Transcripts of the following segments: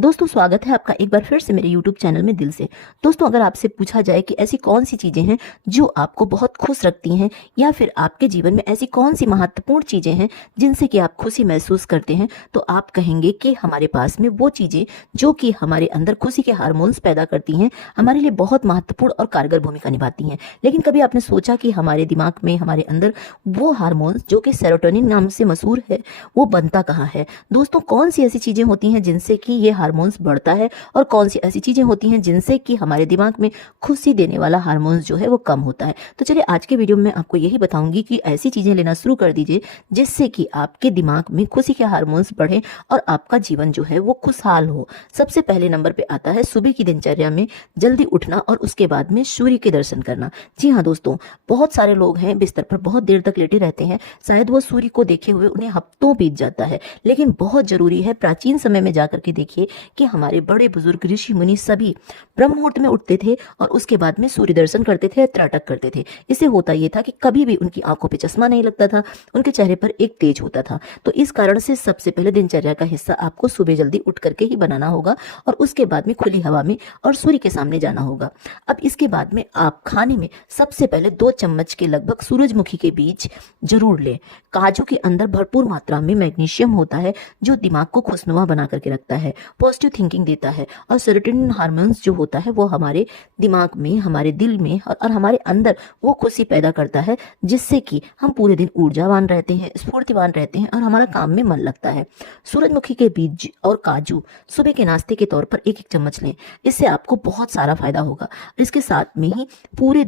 दोस्तों स्वागत है आपका एक बार फिर से मेरे YouTube चैनल में दिल से। दोस्तों अगर आपसे पूछा जाए कि ऐसी कौन सी चीज़ें हैं जो आपको बहुत खुश रखती हैं या फिर आपके जीवन में ऐसी कौन सी महत्वपूर्ण चीज़ें हैं जिनसे कि आप खुशी महसूस करते हैं, तो आप कहेंगे कि हमारे पास में वो चीज़ें जो कि हमारे अंदर खुशी के हार्मोन्स पैदा करती हैं, हमारे लिए बहुत महत्वपूर्ण और कारगर भूमिका निभाती हैं। लेकिन कभी आपने सोचा कि हमारे दिमाग में, हमारे अंदर वो हार्मोन्स जो कि सेरोटोनिन नाम से मशहूर है, वो बनता कहाँ है? दोस्तों कौन सी ऐसी चीज़ें होती हैं जिनसे कि ये हार्मोन्स बढ़ता है और कौन सी ऐसी चीज़ें होती हैं जिनसे कि हमारे दिमाग में खुशी देने वाला हार्मोन्स जो है वो कम होता है। तो चलिए आज के वीडियो में आपको यही बताऊंगी कि ऐसी चीज़ें लेना शुरू कर दीजिए जिससे कि आपके दिमाग में खुशी के हार्मोन्स बढ़े और आपका जीवन जो है वो खुशहाल हो। सबसे पहले नंबर पे आता है सुबह की दिनचर्या में जल्दी उठना और उसके बाद में सूर्य के दर्शन करना। जी हाँ दोस्तों, बहुत सारे लोग हैं बिस्तर पर बहुत देर तक लेटे रहते हैं, शायद वो सूर्य को देखे हुए उन्हें हफ्तों बीत जाता है। लेकिन बहुत जरूरी है, प्राचीन समय में जाकर के देखिए कि हमारे बड़े बुजुर्ग ऋषि मुनि सभी ब्रह्म मुहूर्त में उठते थे और उसके बाद में सूर्य दर्शन करते थे, त्राटक करते थे। इससे होता यह था कि कभी भी उनकी आंखों पे चश्मा नहीं लगता था, उनके चेहरे पर एक तेज होता था। तो इस कारण से सबसे पहले दिनचर्या का हिस्सा आपको सुबह जल्दी उठ करके ही बनाना होगा और उसके बाद में खुली हवा में और सूर्य के सामने जाना होगा। अब इसके बाद में आप खाने में सबसे पहले 2 चम्मच के लगभग सूरजमुखी के बीज जरूर लें। काजू के अंदर भरपूर मात्रा में मैग्नीशियम होता है जो दिमाग को खुशनुमा बना करके रखता है, पॉजिटिव थिंकिंग देता है और सेरोटोनिन हार्मोन्स जो होता है वो हमारे दिमाग में, हमारे दिल में और हमारे अंदर वो खुशी पैदा करता है जिससे कि हम पूरे दिन ऊर्जावान रहते हैं, स्फूर्तिवान रहते हैं और हमारा काम में मन लगता है। सूरजमुखी के बीज और काजू सुबह के नाश्ते के तौर पर 1-1 चम्मच लें, इससे आपको बहुत सारा फायदा होगा। इसके साथ में ही पूरे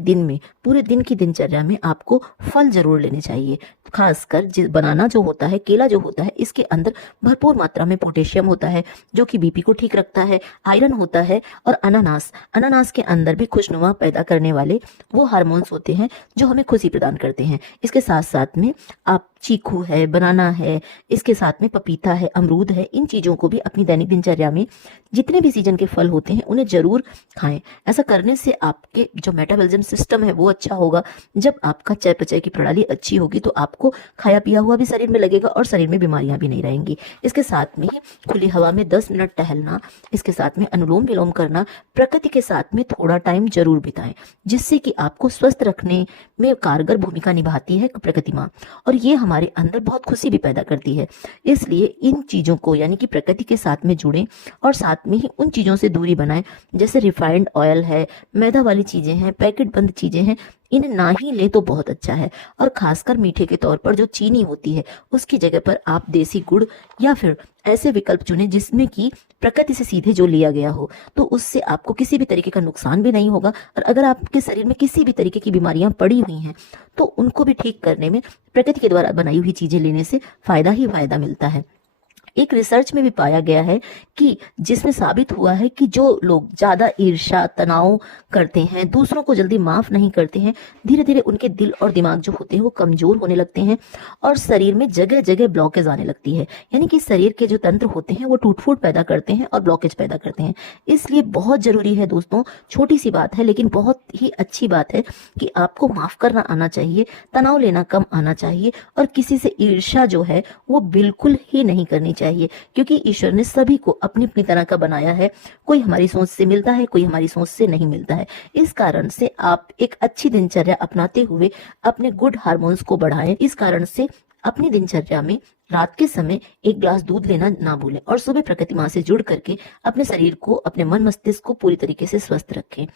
दिन की दिनचर्या में आपको फल जरूर लेने चाहिए। खासकर बनाना जो होता है, केला जो होता है, इसके अंदर भरपूर मात्रा में पोटेशियम होता है जो कि बीपी को ठीक रखता है, आयरन होता है और अनानास के अंदर भी खुशनुमा पैदा करने वाले वो हार्मोन्स होते हैं जो हमें खुशी प्रदान करते हैं। इसके साथ साथ में आप चीकू है, बनाना है, इसके साथ में पपीता है, अमरूद है, इन चीज़ों को भी अपनी दैनिक दिनचर्या में जितने भी सीजन के फल होते हैं उन्हें जरूर खाएं। ऐसा करने से आपके जो मेटाबॉलिज्म सिस्टम है वो अच्छा होगा। जब आपका चयापचय की प्रणाली अच्छी होगी तो आपको खाया पिया हुआ भी शरीर में लगेगा और शरीर में बीमारियां भी नहीं रहेंगी। इसके साथ में ही खुली हवा में 10 मिनट टहलना, इसके साथ में अनुलोम विलोम करना, प्रकृति के साथ में थोड़ा टाइम जरूर बिताएं जिससे कि आपको स्वस्थ रखने में कारगर भूमिका निभाती है प्रकृति माँ, और ये हमारे अंदर बहुत खुशी भी पैदा करती है। इसलिए इन चीज़ों को यानी कि प्रकृति के साथ में जुड़ें और साथ में ही उन चीज़ों से दूरी बनाएं जैसे रिफाइंड ऑयल है, मैदा वाली चीज़ें हैं, पैकेट बंद चीज़ें हैं, इन्हें ना ही ले तो बहुत अच्छा है। और खासकर मीठे के तौर पर जो चीनी होती है उसकी जगह पर आप देसी गुड़ या फिर ऐसे विकल्प चुनें जिसमें कि प्रकृति से सीधे जो लिया गया हो, तो उससे आपको किसी भी तरीके का नुकसान भी नहीं होगा। और अगर आपके शरीर में किसी भी तरीके की बीमारियां पड़ी हुई हैं तो उनको भी ठीक करने में प्रकृति के द्वारा बनाई हुई चीजें लेने से फायदा ही फायदा मिलता है। एक रिसर्च में भी पाया गया है कि जिसमें साबित हुआ है कि जो लोग ज़्यादा ईर्ष्या, तनाव करते हैं, दूसरों को जल्दी माफ़ नहीं करते हैं, धीरे धीरे उनके दिल और दिमाग जो होते हैं वो कमज़ोर होने लगते हैं और शरीर में जगह जगह ब्लॉकेज आने लगती है। यानी कि शरीर के जो तंत्र होते हैं वो टूट फूट पैदा करते हैं और ब्लॉकेज पैदा करते हैं। इसलिए बहुत ज़रूरी है दोस्तों, छोटी सी बात है लेकिन बहुत ही अच्छी बात है कि आपको माफ़ करना आना चाहिए, तनाव लेना कम आना चाहिए और किसी से ईर्ष्या जो है वो बिल्कुल ही नहीं करनी चाहिए, क्योंकि ईश्वर ने सभी को अपनी अपनी तरह का बनाया है। कोई हमारी सोच से मिलता है, कोई हमारी सोच से नहीं मिलता है। इस कारण से आप एक अच्छी दिनचर्या अपनाते हुए अपने गुड हार्मोन्स को बढ़ाएं। इस कारण से अपनी दिनचर्या में रात के समय 1 ग्लास दूध लेना ना भूलें और सुबह प्रकृति माँ से जुड़ करके अपने शरीर को, अपने मन मस्तिष्क को पूरी तरीके से स्वस्थ रखें।